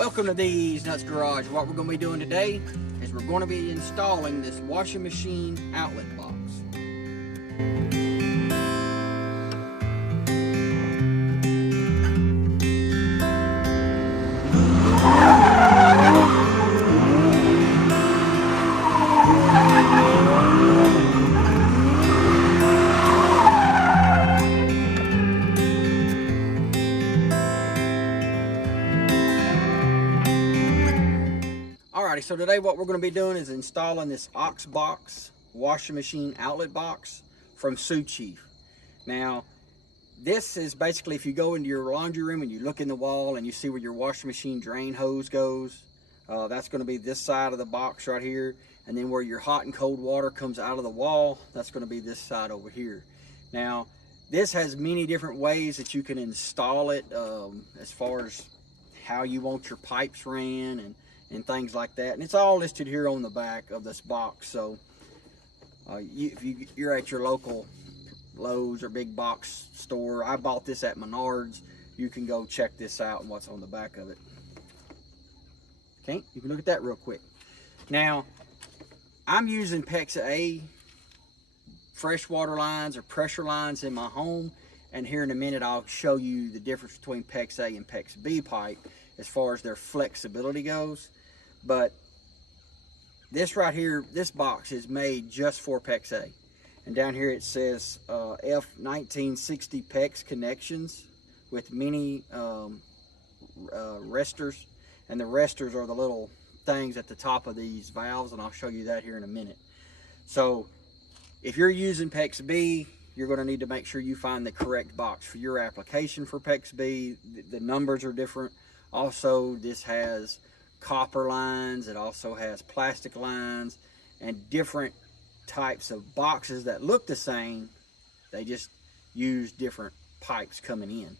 Welcome to These Nuts Garage. What we're going to be doing today is we're going to be installing this washing machine outlet box. Alrighty, so today what we're going to be doing is installing this Oxbox washing machine outlet box from Sioux Chief. Now, this is basically if you go into your laundry room and you look in the wall and you see where your washing machine drain hose goes, that's going to be this side of the box right here. And then where your hot and cold water comes out of the wall, that's going to be this side over here. Now, this has many different ways that you can install it as far as how you want your pipes ran and things like that, and it's all listed here on the back of this box. So if you're at your local Lowe's or big box store, I bought this at Menards, you can go check this out and what's on the back of it. Okay, you can look at that real quick. Now, I'm using PEX-A freshwater lines or pressure lines in my home, and here in a minute I'll show you the difference between PEX-A and PEX-B pipe as far as their flexibility goes. But this right here, this box is made just for PEX-A. And down here it says F1960 PEX connections with many resters. And the resters are the little things at the top of these valves, and I'll show you that here in a minute. So if you're using PEX-B, you're going to need to make sure you find the correct box for your application for PEX-B. The numbers are different. Also, this has copper lines, it also has plastic lines, and different types of boxes that look the same. They just use different pipes coming in.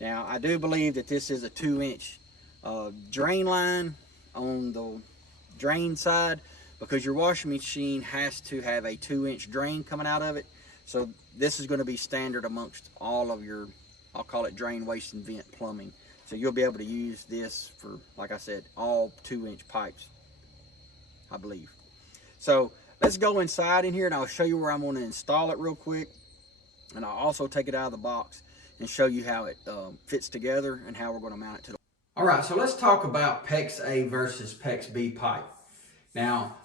Now, I do believe that this is a 2-inch drain line on the drain side, because your washing machine has to have a 2-inch drain coming out of it. So this is going to be standard amongst all of your, I'll call it drain, waste, and vent plumbing. So you'll be able to use this for, like I said, all 2-inch pipes, I believe. So let's go inside in here and I'll show you where I'm going to install it real quick. And I'll also take it out of the box and show you how it fits together and how we're going to mount it to the. All right, so let's talk about PEX-A versus PEX-B pipe. Now,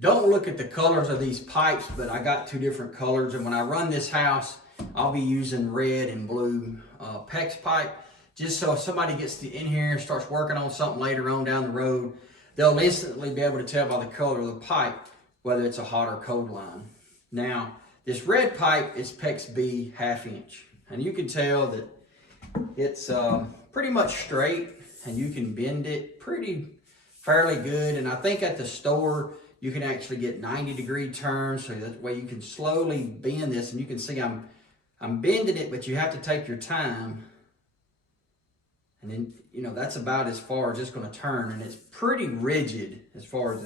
don't look at the colors of these pipes, but I got 2 different colors. And when I run this house, I'll be using red and blue PEX pipe. Just so if somebody gets in here and starts working on something later on down the road, they'll instantly be able to tell by the color of the pipe whether it's a hot or cold line. Now, this red pipe is PEX-B 1/2 inch. And you can tell that it's pretty much straight, and you can bend it fairly good. And I think at the store, you can actually get 90-degree turns, so that way you can slowly bend this. And you can see I'm bending it, but you have to take your time. And then, you know, that's about as far as it's going to turn. And it's pretty rigid as far as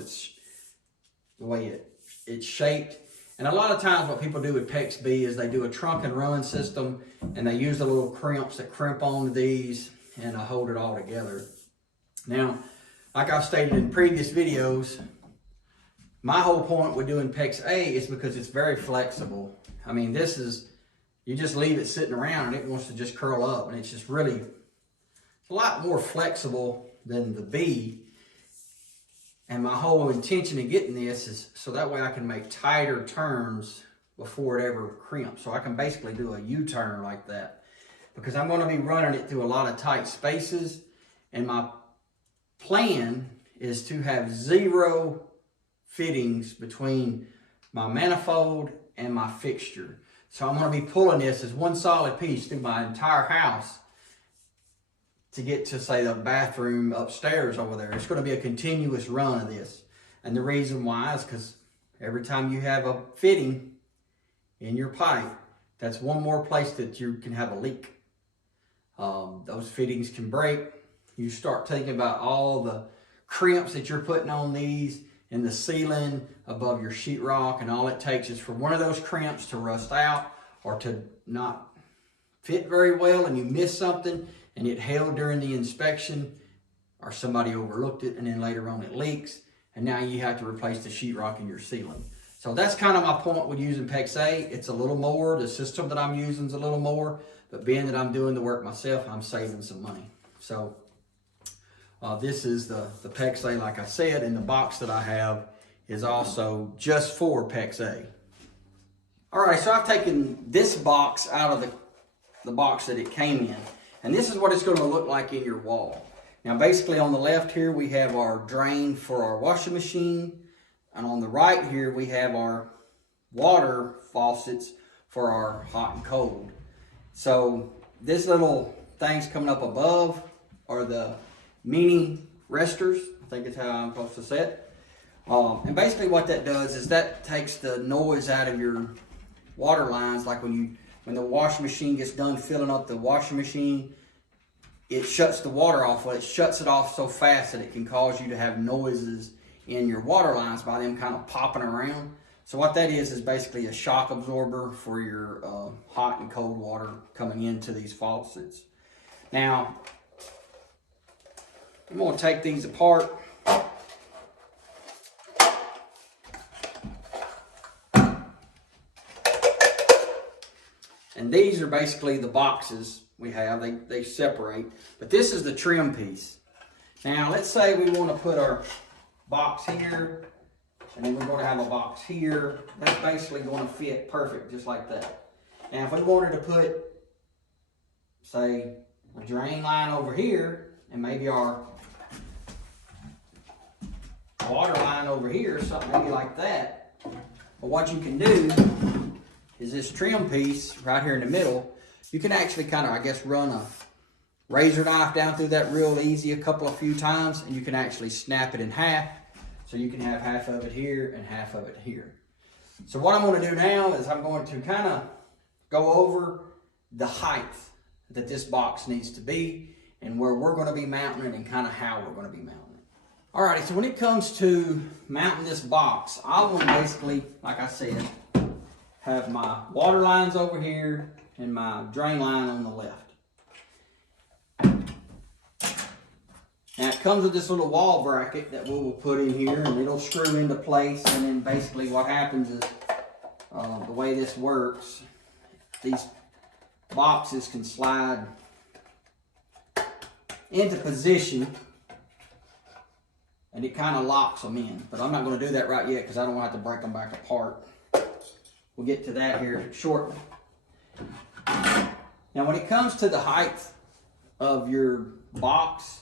the way it's shaped. And a lot of times what people do with PEX-B is they do a trunk and run system, and they use the little crimps that crimp onto these and hold it all together. Now, like I've stated in previous videos, my whole point with doing PEX-A is because it's very flexible. I mean, this is, you just leave it sitting around and it wants to just curl up, and it's just really a lot more flexible than the B. And my whole intention in getting this is so that way I can make tighter turns before it ever crimps. So I can basically do a U-turn like that, because I'm going to be running it through a lot of tight spaces. And my plan is to have 0 fittings between my manifold and my fixture. So I'm going to be pulling this as one solid piece through my entire house to get to, say, the bathroom upstairs over there. It's going to be a continuous run of this. And the reason why is because every time you have a fitting in your pipe, that's one more place that you can have a leak. Those fittings can break. You start thinking about all the crimps that you're putting on these in the ceiling above your sheetrock, and all it takes is for one of those crimps to rust out or to not fit very well, and you miss something and it held during the inspection, or somebody overlooked it and then later on it leaks and now you have to replace the sheetrock in your ceiling. So that's kind of my point with using PEX-A. It's a little more, the system that I'm using is a little more, but being that I'm doing the work myself, I'm saving some money. So this is the PEX-A, like I said, and the box that I have is also just for PEX-A. All right, so I've taken this box out of the box that it came in, and this is what it's gonna look like in your wall. Now basically on the left here, we have our drain for our washing machine, and on the right here, we have our water faucets for our hot and cold. So this little things coming up above are the mini resters. I think it's how I'm supposed to say it. And basically what that does is that takes the noise out of your water lines. Like when the washing machine gets done filling up the washing machine, it shuts the water off. Well, it shuts it off so fast that it can cause you to have noises in your water lines by them kind of popping around. So what that is basically a shock absorber for your hot and cold water coming into these faucets. Now, I'm going to take these apart. And these are basically the boxes we have. They separate. But this is the trim piece. Now, let's say we want to put our box here, and then we're going to have a box here. That's basically going to fit perfect, just like that. Now, if we wanted to put, say, a drain line over here, and maybe our water line over here, something maybe like that. But what you can do is this trim piece right here in the middle, you can actually kind of, I guess, run a razor knife down through that real easy a few times, and you can actually snap it in half. So you can have half of it here and half of it here. So what I'm going to do now is I'm going to kind of go over the height that this box needs to be and where we're going to be mounting it and kind of how we're going to be mounting it. Alrighty, so when it comes to mounting this box, I want to basically, like I said, have my water lines over here and my drain line on the left. Now it comes with this little wall bracket that we will put in here, and it'll screw into place, and then basically what happens is the way this works, these boxes can slide into position and it kind of locks them in. But I'm not going to do that right yet because I don't want to have to break them back apart. We'll get to that here shortly. Now when it comes to the height of your box,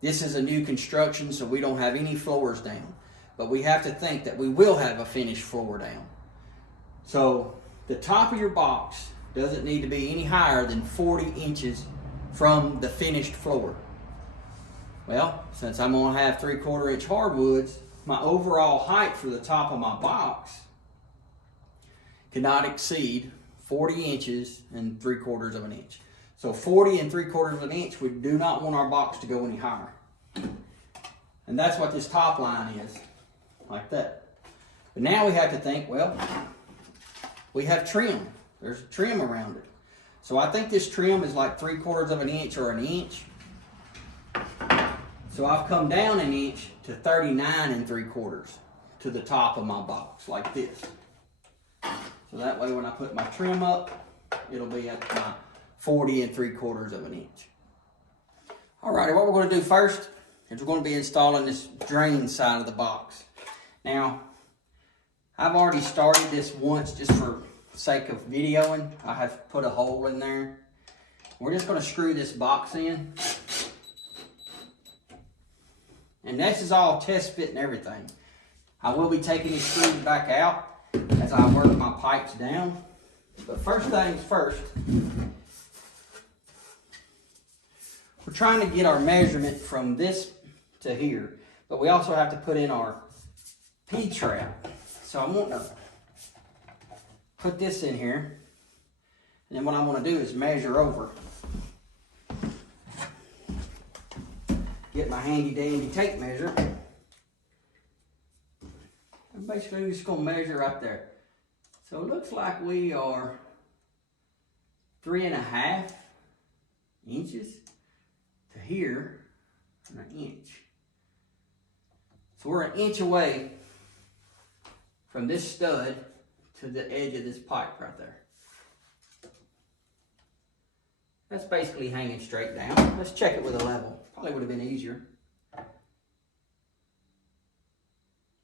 this is a new construction, so we don't have any floors down. But we have to think that we will have a finished floor down. So the top of your box doesn't need to be any higher than 40 inches from the finished floor. Well, since I'm going to have 3/4 inch hardwoods, my overall height for the top of my box cannot exceed 40 inches and 3/4 of an inch. So 40 and 3/4 of an inch, we do not want our box to go any higher. And that's what this top line is, like that. But now we have to think, well, we have trim. There's trim around it. So I think this trim is like 3/4 of an inch or an inch. So I've come down an inch to 39 3/4 to the top of my box, like this. So that way when I put my trim up, it'll be at my 40 3/4 of an inch. Alrighty, what we're going to do first is we're going to be installing this drain side of the box. Now, I've already started this once just for sake of videoing. I have put a hole in there. We're just going to screw this box in. And this is all test fit and everything. I will be taking these screws back out as I work my pipes down. But first things first, we're trying to get our measurement from this to here, but we also have to put in our P-trap. So I'm wanting to put this in here, and then what I want to do is measure over. Get my handy dandy tape measure. And basically we're just going to measure right there. So it looks like we are 3.5 inches to here. and an inch. So we're an inch away from this stud to the edge of this pipe right there. That's basically hanging straight down. Let's check it with a level. Probably would have been easier.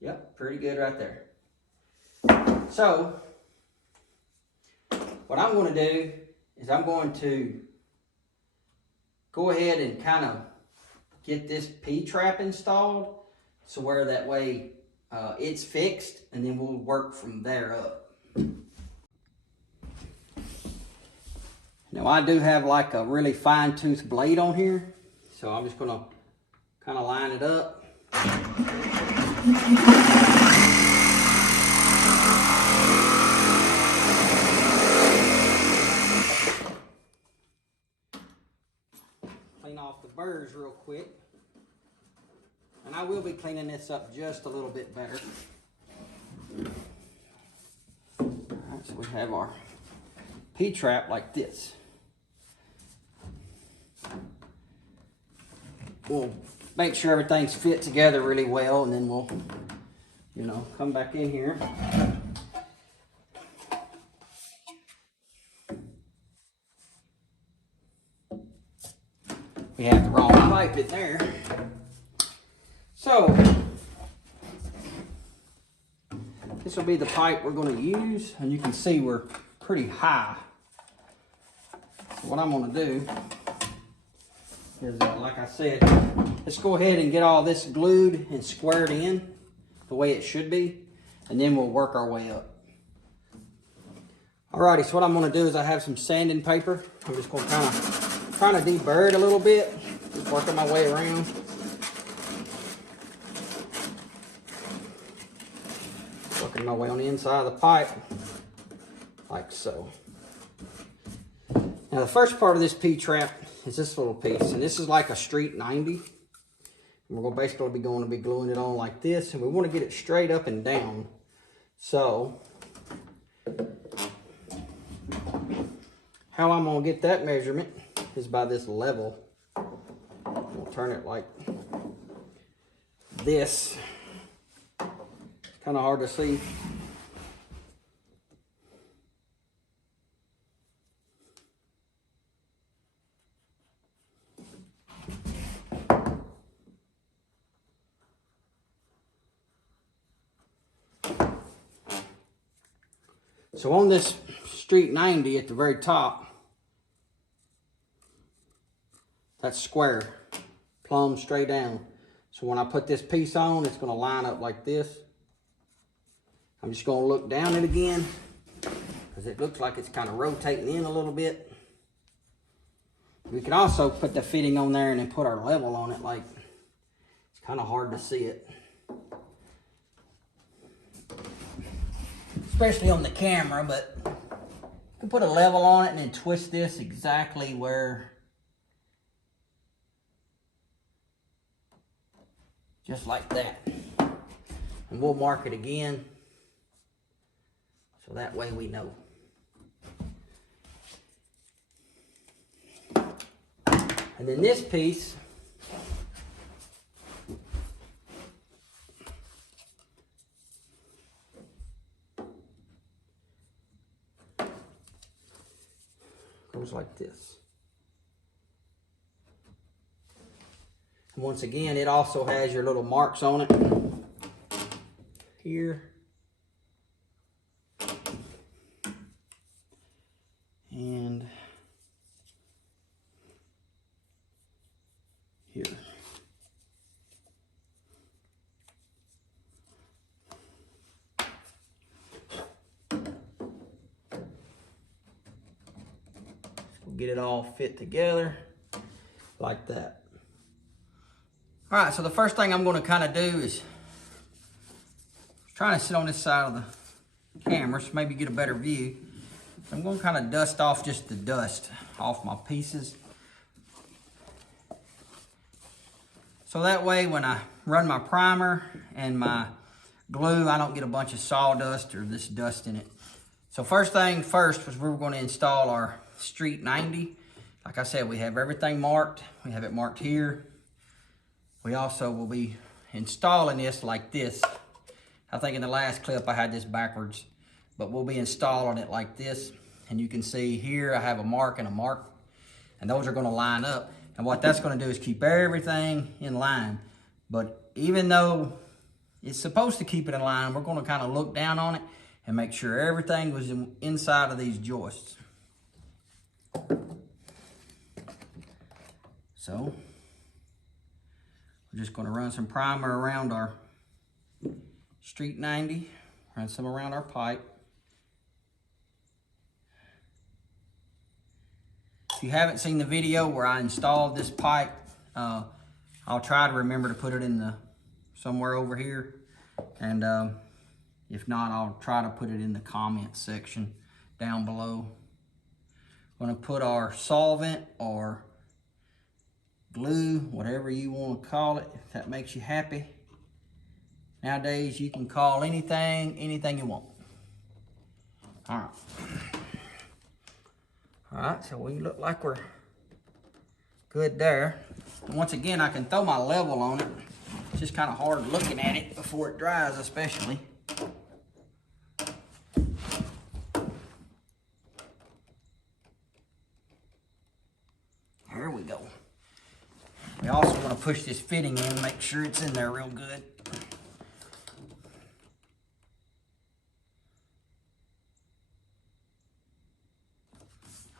Yep, pretty good right there. So, what I'm going to do is I'm going to go ahead and kind of get this P-trap installed, so where that way it's fixed, and then we'll work from there up. Now I do have like a really fine tooth blade on here, so I'm just going to kind of line it up. Clean off the burrs real quick. And I will be cleaning this up just a little bit better. Alright, so we have our P-trap like this. We'll make sure everything's fit together really well, and then we'll, you know, come back in here. We have the wrong pipe in there. So, this will be the pipe we're going to use, and you can see we're pretty high. So what I'm going to do is, like I said, let's go ahead and get all this glued and squared in the way it should be, and then we'll work our way up. Alrighty, so what I'm going to do is I have some sanding paper. I'm just going to kind of trying to deburr it a little bit, just working my way around. Working my way on the inside of the pipe, like so. Now the first part of this P-trap is this little piece, and this is like a street 90. And we're going to basically be gluing it on like this, and we want to get it straight up and down. So, how I'm going to get that measurement is by this level. We'll turn it like this. It's kind of hard to see. So on this street 90 at the very top, that's square, plumb straight down. So when I put this piece on, it's going to line up like this. I'm just going to look down it again, because it looks like it's kind of rotating in a little bit. We can also put the fitting on there and then put our level on it. Like, it's kind of hard to see it, especially on the camera, but you can put a level on it and then twist this exactly where, just like that. And we'll mark it again, so that way we know. And then this piece, goes like this. And once again, it also has your little marks on it here and here. Get it all fit together like that. All right, so the first thing I'm going to kind of do is trying to sit on this side of the camera so maybe get a better view. So I'm going to kind of dust off just the dust off my pieces, so that way when I run my primer and my glue, I don't get a bunch of sawdust or this dust in it. So first thing first was we were going to install our Street 90. Like I said, we have everything marked. We have it marked here. We also will be installing this like this. I think in the last clip I had this backwards, but we'll be installing it like this. And you can see here I have a mark and a mark, and those are gonna line up. And what that's gonna do is keep everything in line. But even though it's supposed to keep it in line, we're gonna kind of look down on it and make sure everything was inside of these joists. So, we're just gonna run some primer around our Street 90, run some around our pipe. If you haven't seen the video where I installed this pipe, I'll try to remember to put it in somewhere over here. And if not, I'll try to put it in the comments section down below. I'm gonna put our solvent or glue, whatever you want to call it, if that makes you happy. Nowadays, you can call anything you want. All right. All right, so we look like we're good there. And once again, I can throw my level on it. It's just kind of hard looking at it before it dries, especially. There we go. We also want to push this fitting in, make sure it's in there real good.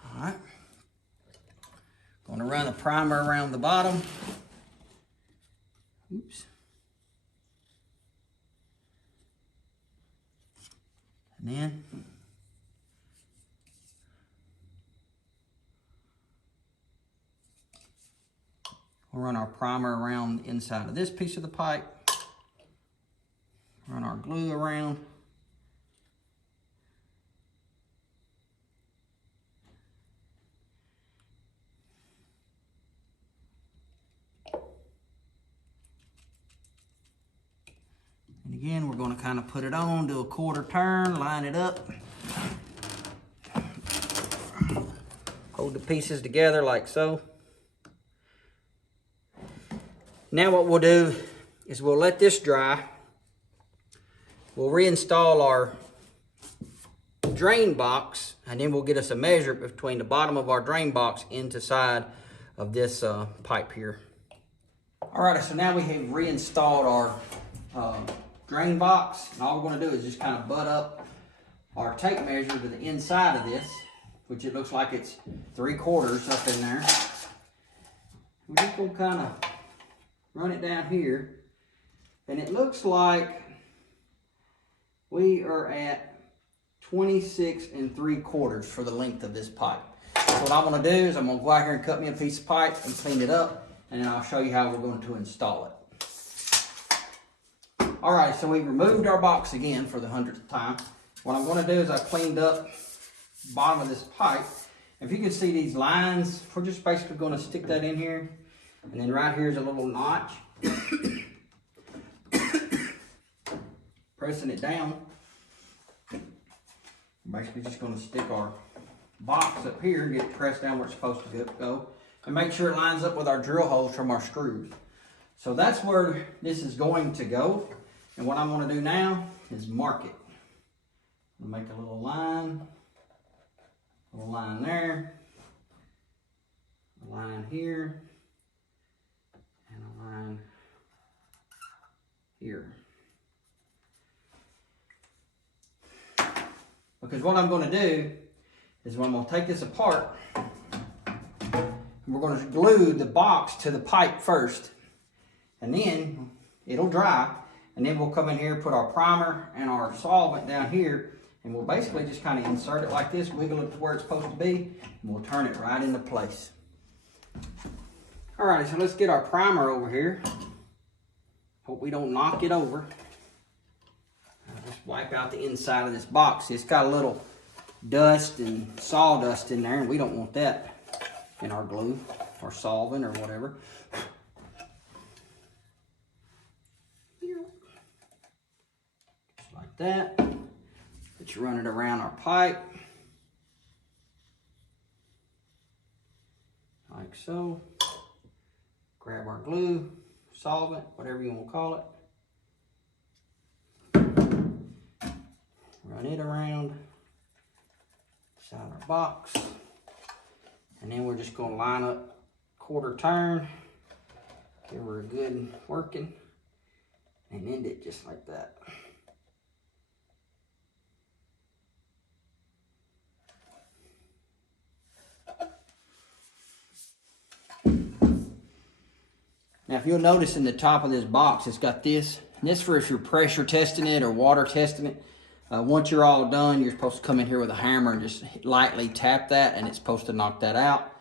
All right. Going to run a primer around the bottom. Oops. And then we'll run our primer around the inside of this piece of the pipe. Run our glue around. And again, we're going to kind of put it on, do a quarter turn, line it up. Hold the pieces together like so. Now what we'll do is we'll let this dry. We'll reinstall our drain box, and then we'll get us a measure between the bottom of our drain box into side of this pipe here. All right, so now we have reinstalled our drain box, and all we're going to do is just kind of butt up our tape measure to the inside of this, which it looks like it's 3/4 up in there. We're just going to kind of run it down here, and it looks like we are at 26 3/4 for the length of this pipe. So what I'm going to do is I'm going to go out here and cut me a piece of pipe and clean it up, and then I'll show you how we're going to install it. All right, so we removed our box again for the 100th time. What I'm going to do is I've cleaned up the bottom of this pipe. If you can see these lines, we're just basically going to stick that in here. And then right here is a little notch. Pressing it down. Basically just going to stick our box up here, get it pressed down where it's supposed to go. And make sure it lines up with our drill holes from our screws. So that's where this is going to go. And what I'm going to do now is mark it. I'm going to make a little line there, a line here, and a line here. Because what I'm going to do is I'm going to take this apart, and we're going to glue the box to the pipe first, and then it'll dry. And then we'll come in here, put our primer and our solvent down here, and we'll basically just kind of insert it like this, wiggle it to where it's supposed to be, and we'll turn it right into place. Alrighty, so let's get our primer over here. Hope we don't knock it over. I'll just wipe out the inside of this box. It's got a little dust and sawdust in there, and we don't want that in our glue or solvent or whatever. That, but you run it around our pipe like so. Grab our glue, solvent, whatever you want to call it. Run it around inside our box. And then we're just going to line up quarter turn, give her a good working, and end it just like that. Now if you'll notice in the top of this box, it's got this. And this for if you're pressure testing it or water testing it. Once you're all done, you're supposed to come in here with a hammer and just lightly tap that, and it's supposed to knock that out.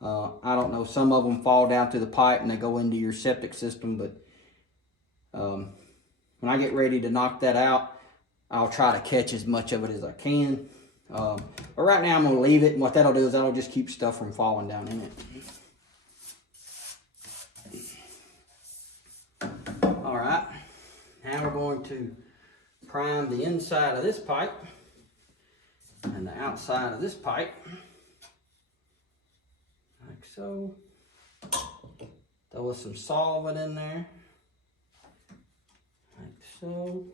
I don't know, some of them fall down through the pipe and they go into your septic system, but when I get ready to knock that out, I'll try to catch as much of it as I can. But right now I'm going to leave it, and what that'll do is that'll just keep stuff from falling down in it. Alright, now we're going to prime the inside of this pipe and the outside of this pipe, like so. Throw some solvent in there, like so.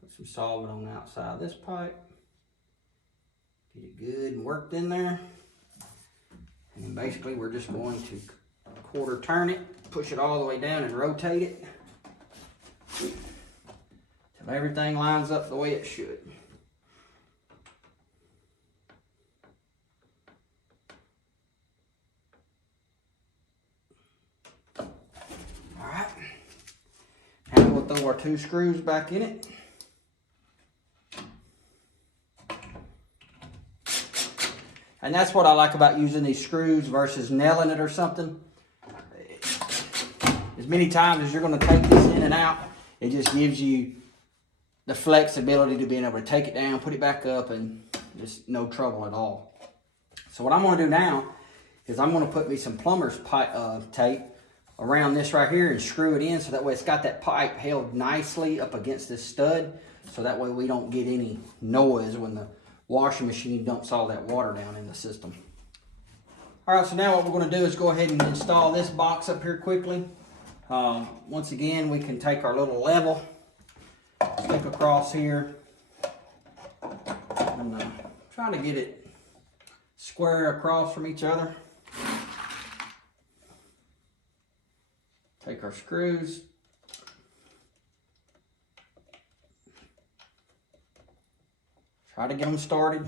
Put some solvent on the outside of this pipe. Get it good and worked in there. And then basically we're just going to quarter turn it, push it all the way down and rotate it till everything lines up the way it should. Alright, now we'll throw our 2 screws back in it. And that's what I like about using these screws versus nailing it or something. As many times as you're going to take this in and out, it just gives you the flexibility to being able to take it down, put it back up, and just no trouble at all. So what I'm going to do now is I'm going to put me some plumber's tape around this right here and screw it in, so that way it's got that pipe held nicely up against this stud, so that way we don't get any noise when the washing machine dumps all that water down in the system. All right, so now what we're going to do is go ahead and install this box up here quickly. Once again, we can take our little level, stick across here, and try to get it square across from each other. Take our screws, try to get them started.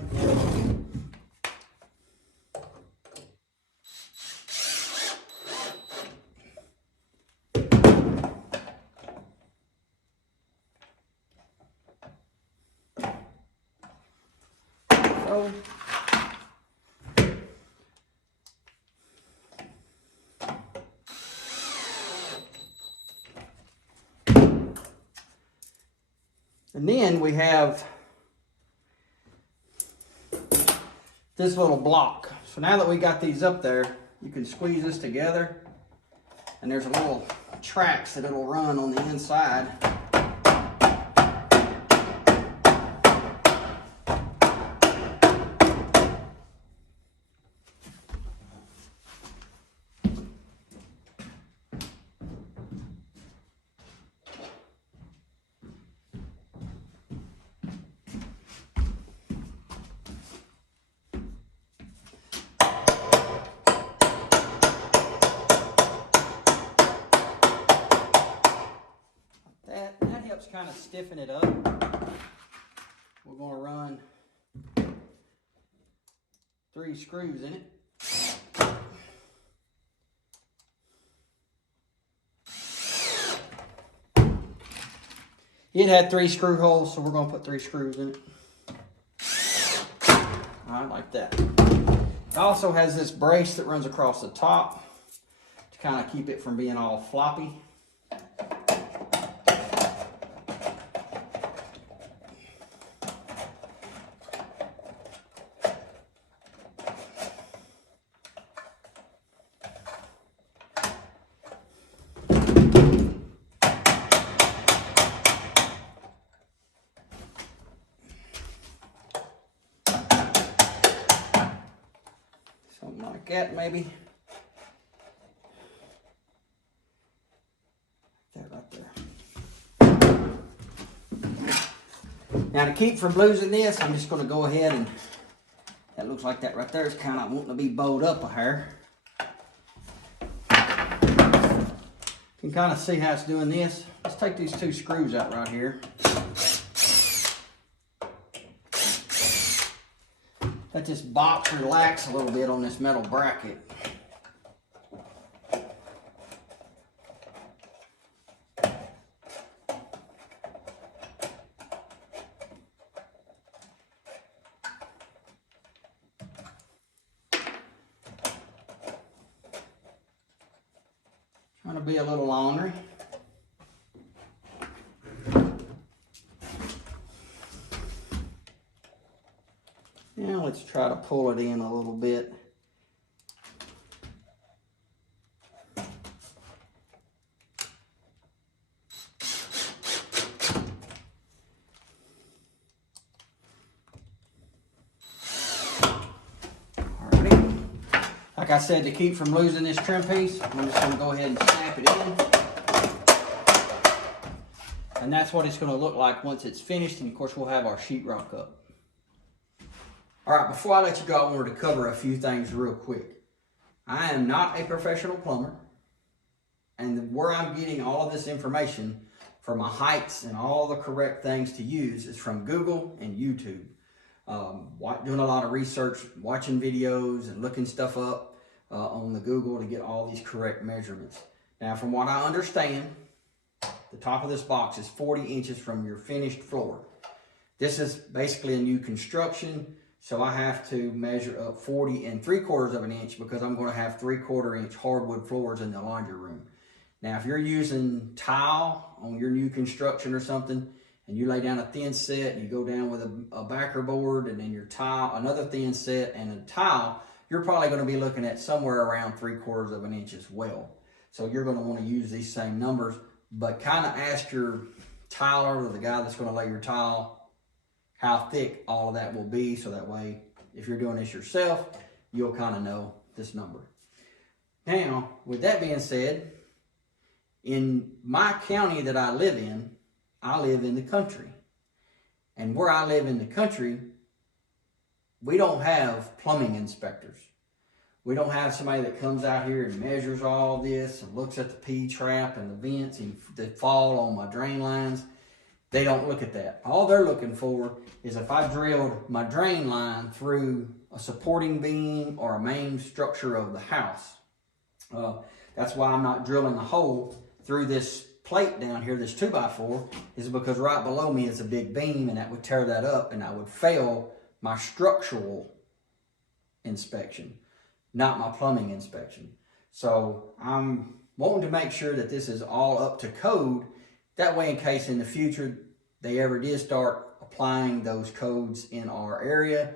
So, and then we have this little block. So now that we got these up there, you can squeeze this together, and there's a little tracks that it'll run on the inside. That helps kind of stiffen it up. We're going to run 3 screws in it. It had 3 screw holes, so we're going to put 3 screws in it. All right, like that. It also has this brace that runs across the top to kind of keep it from being all floppy. Something like that, maybe. Now to keep from losing this, I'm just going to go ahead and, that looks like that right there is kind of wanting to be bowed up a hair. You can kind of see how it's doing this. Let's take these two screws out right here. Let this box relax a little bit on this metal bracket. Trying to be a little ornery. Now let's try to pull it in a little bit. Alrighty. Like I said, to keep from losing this trim piece, I'm just going to go ahead and snap it in. And that's what it's going to look like once it's finished. And of course, we'll have our sheetrock up. All right, before I let you go, I wanted to cover a few things real quick. I am not a professional plumber, and where I'm getting all of this information for my heights and all the correct things to use is from Google and YouTube. Doing a lot of research, watching videos and looking stuff up on the Google to get all these correct measurements. Now, from what I understand, the top of this box is 40 inches from your finished floor. This is basically a new construction. So I have to measure up 40 3/4 of an inch because I'm going to have 3/4 inch hardwood floors in the laundry room. Now, if you're using tile on your new construction or something, and you lay down a thin set, and you go down with a backer board, and then your tile, another thin set, and a tile, you're probably going to be looking at somewhere around 3/4 of an inch as well. So you're going to want to use these same numbers, but kind of ask your tiler or the guy that's going to lay your tile how thick all of that will be, so that way, if you're doing this yourself, you'll kind of know this number. Now, with that being said, in my county that I live in the country. And where I live in the country, we don't have plumbing inspectors. We don't have somebody that comes out here and measures all this and looks at the P-trap and the vents that fall on my drain lines. They don't look at that. All they're looking for is if I drilled my drain line through a supporting beam or a main structure of the house. That's why I'm not drilling a hole through this plate down here, this 2x4, is because right below me is a big beam and that would tear that up and I would fail my structural inspection, not my plumbing inspection. So I'm wanting to make sure that this is all up to code. That way, in case in the future they ever did start applying those codes in our area,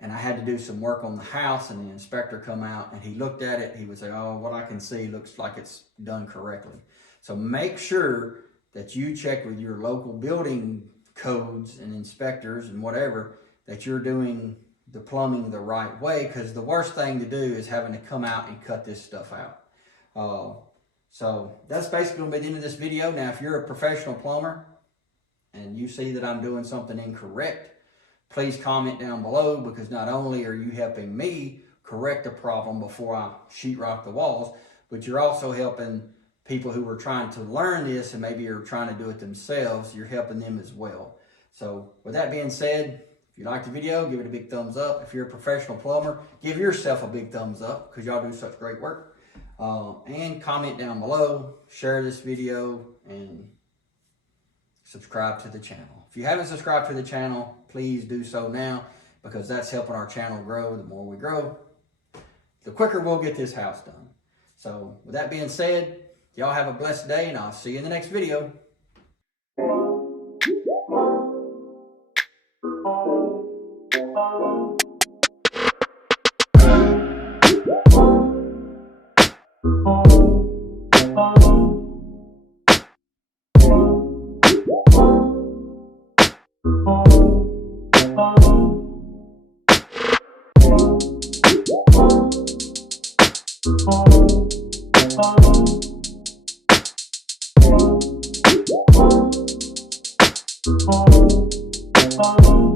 and I had to do some work on the house and the inspector come out and he looked at it, he would say, oh, what I can see looks like it's done correctly. So make sure that you check with your local building codes and inspectors and whatever, that you're doing the plumbing the right way, because the worst thing to do is having to come out and cut this stuff out. So that's basically going to be the end of this video. Now, if you're a professional plumber and you see that I'm doing something incorrect, please comment down below, because not only are you helping me correct a problem before I sheetrock the walls, but you're also helping people who are trying to learn this and maybe are trying to do it themselves. You're helping them as well. So with that being said, if you liked the video, give it a big thumbs up. If you're a professional plumber, give yourself a big thumbs up, because y'all do such great work. And comment down below, share this video, and subscribe to the channel. If you haven't subscribed to the channel, please do so now, because that's helping our channel grow. The more we grow, the quicker we'll get this house done. So with that being said, y'all have a blessed day, and I'll see you in the next video. Bye.